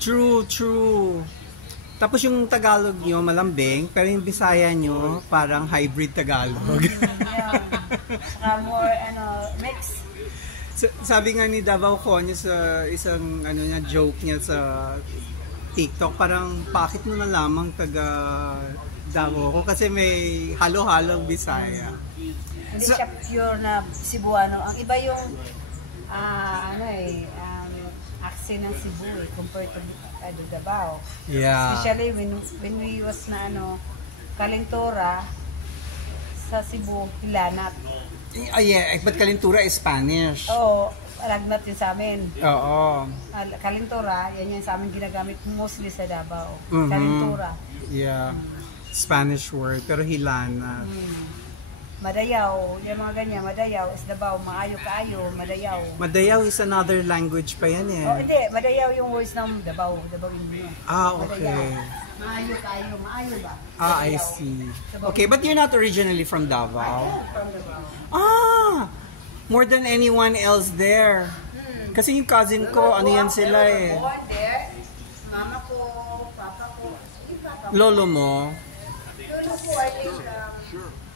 True, true. Tapos yung Tagalog nyo, malambing, pero yung Bisaya nyo, parang hybrid Tagalog. Yeah. Saka more, mix. Sabi nga ni Davao Connie sa isang joke niya sa TikTok, parang bakit mo na lamang taga Davao ko kasi may halo-halong Bisaya. Hindi siya pure na Cebuano. Ang iba yung accent ng Cebu compared to Davao. Yeah. Especially when we was na Kalintora sa Cebu, Hilanat. Yeah, but Kalintura is Spanish. Oo, lagnat yun sa amin. Oo. Kalintura, yan yung sa amin ginagamit mostly sa Davao. Kalintura. Yeah. Spanish word, pero Hilanat. Madayaw, yung mga ganyan, Madayaw is Davao, maayo-kaayo, Madayaw. Madayaw is another language pa yan eh. Oh, hindi, Madayaw yung words ng Davao, Davao yun. Okay. Maayo-kaayo, maayo ba? I see. Okay, but you're not originally from Davao? I am from Davao. More than anyone else there. Kasi yung cousin ko, yan sila eh. Born there, mama ko, papa ko, Lolo mo? Lolo ko, I think,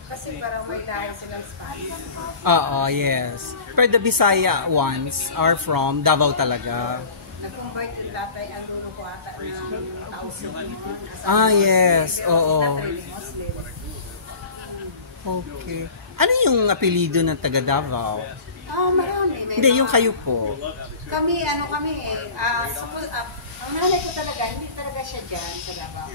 kasi parang may lahi silang Spanish. Yes. Pero the Bisaya ones are from Davao talaga. Nag-convert yung tatay, ang lolo ko ata na yes. Oo. Not really Muslim. Okay. Ano yung apelido ng taga Davao? Marami. Hindi, yung kayo po. Kami, ang nanay ko talaga, hindi talaga siya dyan sa Davao.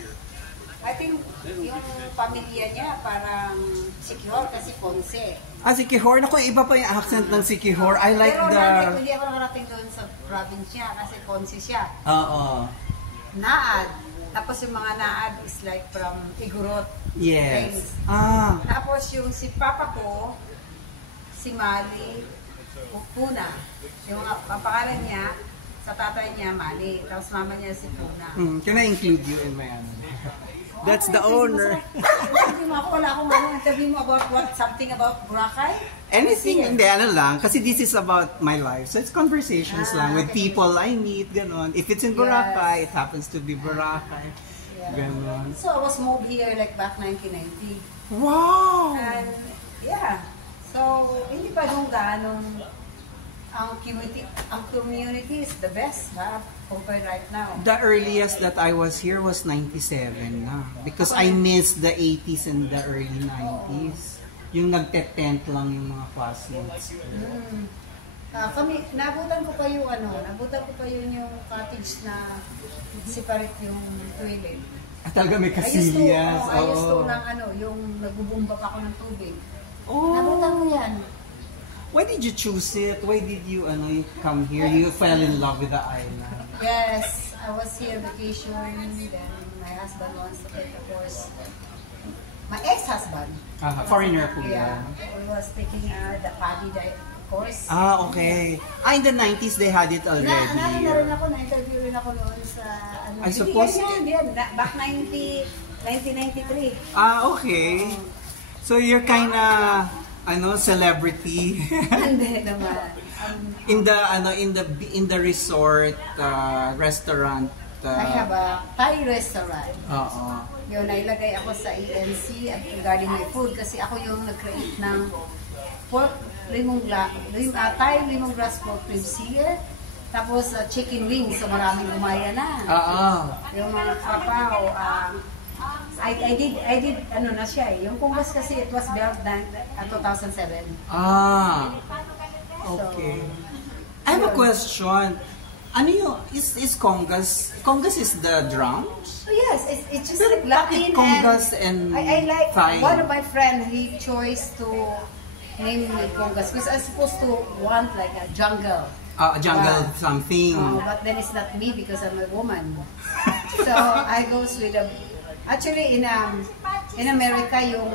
I think yung pamilya niya parang Siquijor kasi Ponce. Siquijor. Naku, iba pa yung accent ng Siquijor. I like pero hindi ako nakarating doon sa province niya kasi Ponce siya. Oo. Naad. Tapos yung mga Naad is like from Igorot. Yes. Tapos yung si papa ko, si Mali Puna. Yung ang pangalan niya, sa tatay niya, Mali. Tapos mama niya si Puna. Can I include you in my That's the owner. Wala akong interview mo about something about Boracay? Anything, hindi, lang. Kasi this is about my life. So it's conversations lang with people I meet, ganon. If it's in Boracay, it happens to be Boracay. Ganon. So I was moved here like back 1990. Wow! And yeah, so hindi pa nung ganong ang community is the best, compared right now. The earliest that I was here was 97 na. Because I missed the 80s and the early 90s. Yung nagte-tent lang yung mga classmates. Kami, nabutan ko pa yung cottage na separate yung toilet. Talaga may casillas. I used to yung nagbubumba pa ako ng tubig. Nabutan ko yan. Why did you choose it? Why did you come here? You fell in love with the island. Yes, I was here vacation. Then my husband wants to take a course. My ex-husband. Foreigner po yan. He was taking the PADI course. Okay. In the 90s they had it already. Na-interview rin ako noon sa I suppose. Back 1993. Okay. So you're kinda celebrity. Hindi naman. In the resort restaurant. I have a Thai restaurant. Yun, nailagay ako sa ANC at regarding my food kasi ako yung nag-create ng pork Thai lemongrass pork ribs here. Tapos chicken wings, so maraming gumaya na. Yung mga kapaw, I did na siya eh. Yung Congas kasi it was built in 2007. Okay. I have a question. Is Congas? Congas is the drums? Yes, it's just like Latin Congas and I like Thai. One of my friends, he chose to name me Congas because I was supposed to want like a jungle. Something. But then it's not me because I'm a woman. So I goes with actually in America yung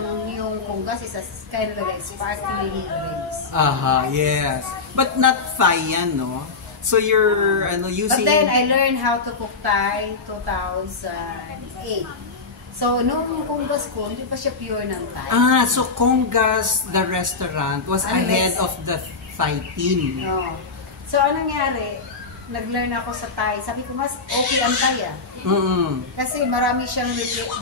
Congas is a kind of like sparkling drinks. Yes. But not Thai yan, no? So you're using. But then I learned how to cook Thai 2008. So nung Congas ko, hindi pa siya pure ng Thai. So Congas, the restaurant, was ahead of the Thai team. So anong nangyari? nag-learn ako sa Thai, sabi ko mas okay ang Thai Kasi marami siyang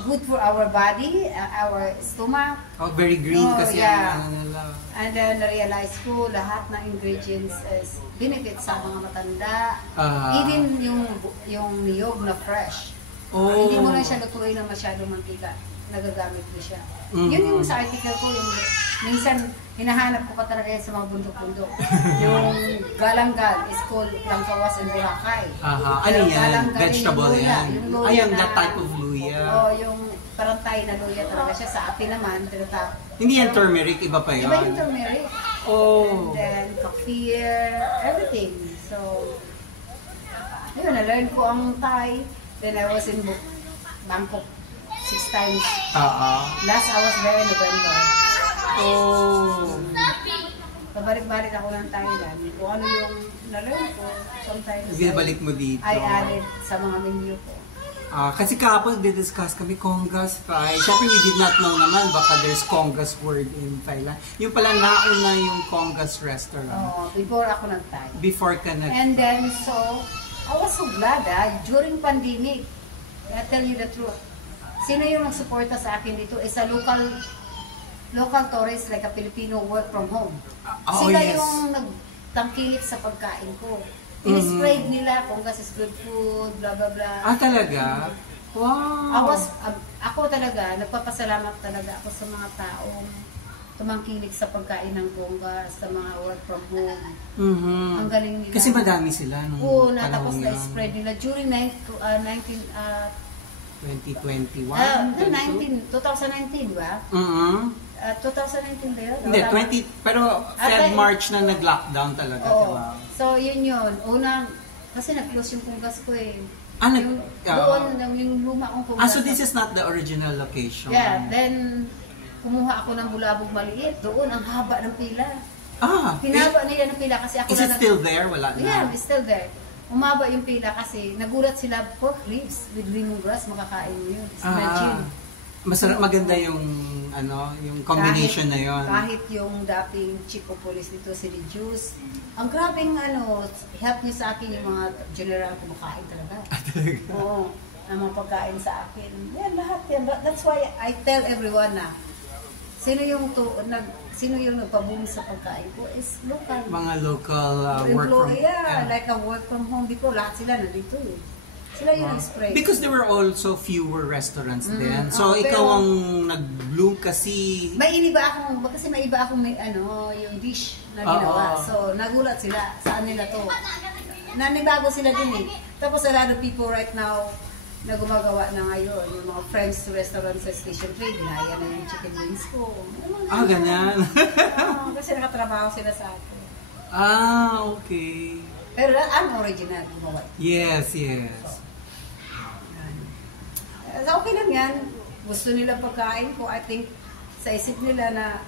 good for our body, our stomach. Oh, very green kasi yeah. ang ano nila. And then na-realize ko lahat ng ingredients is benefit sa mga matanda. Even yung niyog na fresh. Hindi mo lang siya lutuin ng masyadong mantika. Nagagamit ko siya. Yun yung sa article ko, yung minsan hinahanap ko pa talaga yan sa mga bundok-bundok. Yung galanggal is called langkawas and Boracay. Ano yan? Vegetable yan? Ayun, that type of luya. Yung parang Thai na luya talaga siya. Sa atin naman, hindi yan turmeric, iba pa yun? Iba yung turmeric. And then, kaffir, everything. So, yun, na-learn ko ang Thai. Then I was in Bangkok 6 times. Last I was there in November. Pabalik-balik ako ng Thailand. Kung ano yung na-learn ko, sometimes binabalik mo dito. I added sa mga menu ko. Kasi kapag di-discuss kami Congas Thai, syempre we did not know naman baka there's Congas word in Thailand. Yung pala nauna yung Congas restaurant. Before ako nag-Thai. Before ka And then so, I was so glad during pandemic, I tell you the truth, sino yung nagsuporta sa akin dito is a local tourist like a Filipino work from home. Sila yung nagtangkilik sa pagkain ko. In-spread nila, Congas is good food, blah blah blah. Talaga? Wow! Ako talaga, nagpapasalamat talaga ako sa mga taong tumangkilik sa pagkain ng Congas, sa mga work from home. Ang galing nila. Kasi madami sila nung natapos na spread nila during 2021? 2019 ba? 2019 ba yun? Hindi, pero March na nag-lockdown talaga, diba? So, yun. Kasi nag-close yung Congas ko doon, yung luma kong Congas. So this is not the original location? Yeah, then kumuha ako ng bulabog maliit. Doon, ang haba ng pila. Hinaba nila ng pila kasi ako Is it still there? Wala na? Yeah, it's still there. Umaba yung pila kasi nagulat sila, pork ribs with lemongrass, makakain mo yun. Imagine. Masarap, maganda yung yung combination na yun. Kahit yung dating chief of police dito, si Juice, ang grabing help niya sa akin yung mga general kumakain talaga. Oo, ang mga pagkain sa akin. Yan, lahat yan. That's why I tell everyone na sino yung nagpa-boom sa pagkain ko is local. Mga local work from home. Yeah, like a work from home before. Lahat sila nandito Sila yung nag-spray. Because there were also fewer restaurants then. So ikaw ang nag-bloom kasi... May iba akong yung dish na ginawa. So nagulat sila, saan nila to. Nanibago sila din Tapos a lot of people right now na gumagawa na ngayon, yung mga friends to restaurant sa Station 3, ginaya na yung chicken wings ko. Ganyan. Kasi nakatrabaho sila sa akin. Okay. Pero ang original gumawa. Yes. So okay lang yan. Gusto nila pagkain ko. I think sa isip nila na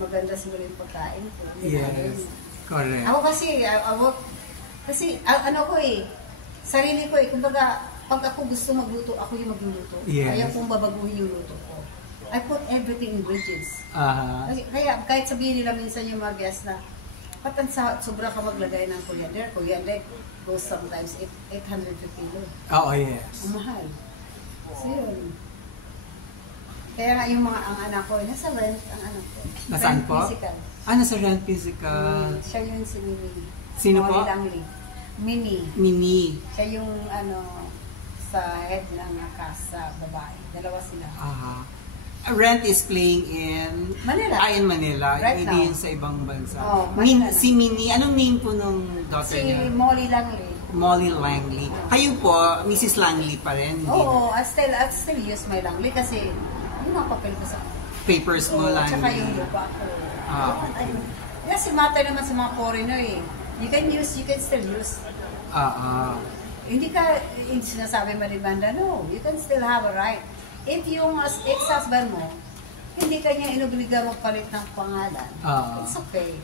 maganda siguro yung pagkain ko. Yes. Correct. Ako kasi, sarili ko kumbaga, pag ako gusto magluto, ako yung magluluto. Yes. Ayaw kong babaguhin yung luto ko. I put everything ingredients. Kaya kahit sabihin nila minsan yung mga guests na, patan sobra ka maglagay ng coriander. Coriander goes sometimes 850 kilo. Yes. Ang mahal. So yun. Kaya nga yung ang anak ko, nasa rent ang anak ko. Nasaan po? Physical. Nasa rent physical. Siya yun si Mimi. Sino po? Mimi. Siya yung sa head ng casa, babae. Dalawa sila. Rent is playing in Manila. In Manila. Right Hindi sa ibang bansa. Si Manila Minnie, anong name po nung daughter niya? Si Molly Langley. Molly Langley. Kayo po, Mrs. Langley pa rin? I still use my Langley kasi yung mga papel ko sa papers mo Langley. Tsaka yung lupa ko. Kasi matter naman sa mga foreigner You can still use. Hindi ka sinasabi marimanda, no. You can still have a right. If yung ex-husband mo, hindi ka niya inobliga magpalit ng pangalan, it's okay.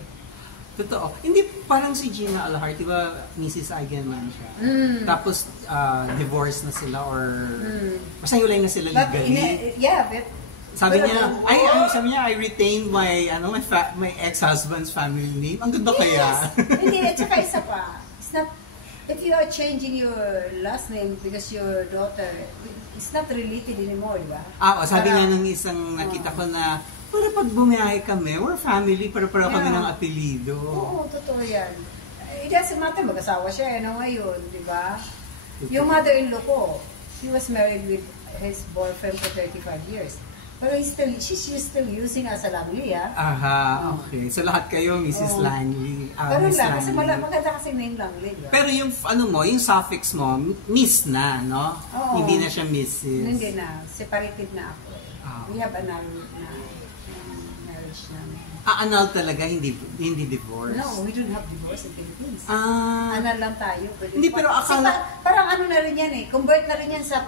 Totoo. Hindi parang si Gina Alhart, di ba Mrs. Eigenman siya? Tapos divorce na sila or basta hiwalay na sila legally. But sabi niya, I retained my my ex-husband's family name. Ang ganda kaya. Hindi, at saka isa pa. It's not, if you are changing your last name because your daughter is not related anymore, di ba? Sabi nga ng isang nakita ko na, para pag bumiyahe kami, we're family, para kami ng apelido. Oo, totoo yan. It doesn't matter, mag-asawa siya, ngayon, di ba? Yung mother-in-law ko, he was married with his boyfriend for 35 years. Pero she's still using as a Langley, Aha, okay. So lahat kayo, Mrs. Langley. Pero Miss lang, kasi Langley. maganda kasi name Langley, di ba? Pero yung, yung suffix mo, Miss na, no? Oo. Hindi na siya Mrs. Hindi na. Separated na ako. We have another marriage namin. Anal talaga, hindi divorce? No, we don't have divorce in Philippines. Anal lang tayo. Hindi, pero akala... Parang ano na rin yan convert na rin yan sa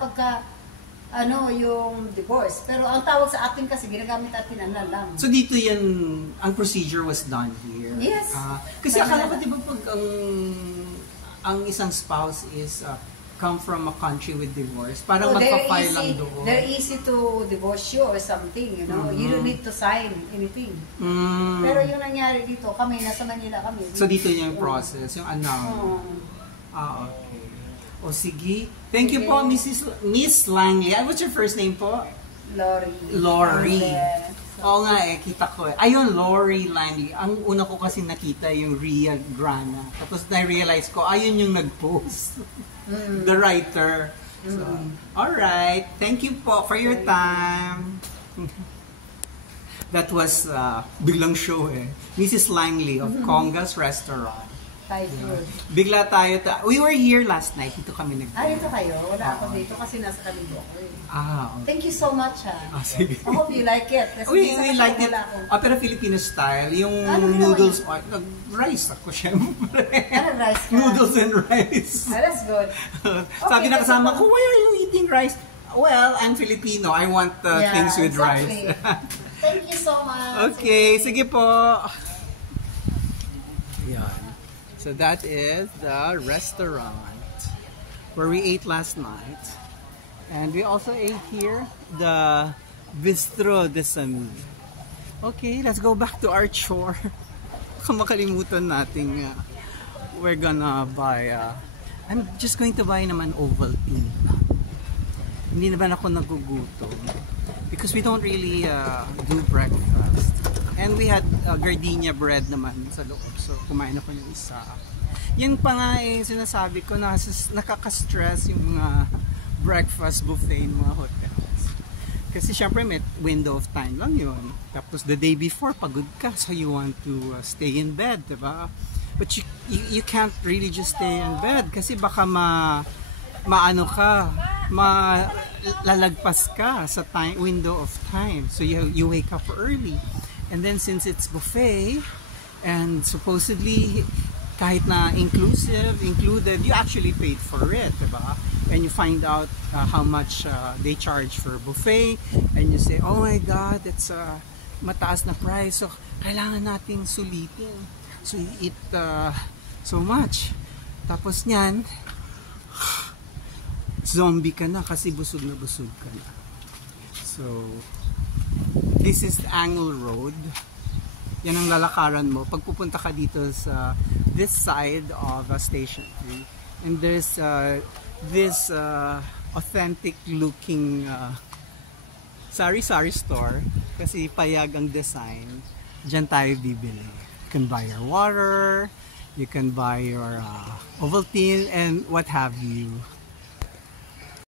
yung divorce. Pero ang tawag sa atin kasi, ginagamit natin anal lang. So dito yan, ang procedure was done here? Yes. Kasi akala ko, di ba, pag ang isang spouse is come from a country with divorce, parang magpa-file lang doon. They're easy to divorce you or something, you know. You don't need to sign anything. Pero yung nangyari dito, kami, nasa Manila kami. So dito yung process, yung annul. Okay. O sige. Thank you po, Miss Langley. What's your first name po? Lori. Oo nga kita ko Ayun, Lori Langley. Ang una ko kasi nakita yung Ria Grana. Tapos na-realize ko, ayun yung nag-post. The writer. So, alright. Thank you po for your time. That was biglang show Mrs. Langley of Conga's Restaurant. Thai food. Bigla tayo. We were here last night. Dito kami dito kayo? Wala ako dito kasi nasa Kalibo ako okay. Thank you so much Sige. I hope you like it. Kasi we like it. Pero Filipino style. Yung noodles, rice ako syempre. Rice ka? Noodles and rice. That's good. Sabi na kasama ko, why are you eating rice? Well, I'm Filipino. I want things with rice. Thank you so much. Okay, sige po. Yan. So that is the restaurant where we ate last night. And we also ate here, the Bistro de Sami. Okay, let's go back to our chore. Makalimutan natin we're gonna buy, I'm just going to buy naman Ovaltine. Hindi naman ako nagugutom. Because we don't really do breakfast. And we had gardenia bread naman sa loob. So, kumain ako ng isa. Yan pa nga sinasabi ko na nakaka-stress yung mga breakfast buffet ng mga hotels. Kasi syempre may window of time lang yun. Tapos the day before, pagod ka. So you want to stay in bed, diba? But you can't really just stay in bed. Kasi baka lalagpas ka sa window of time. So you wake up early. And then since it's buffet, and supposedly kahit na included, you actually paid for it, diba? And you find out how much they charge for buffet, and you say, oh my God, it's mataas na price, so kailangan nating sulitin. So you eat so much. Tapos nyan, zombie ka na kasi busog ka na. So, this is Angle Road. Yan ang lalakaran mo pag pupunta ka dito sa this side of Station 3. And there's this authentic looking sari-sari store kasi payag ang design. Diyan tayo bibili. You can buy your water, you can buy your Ovaltine and what have you.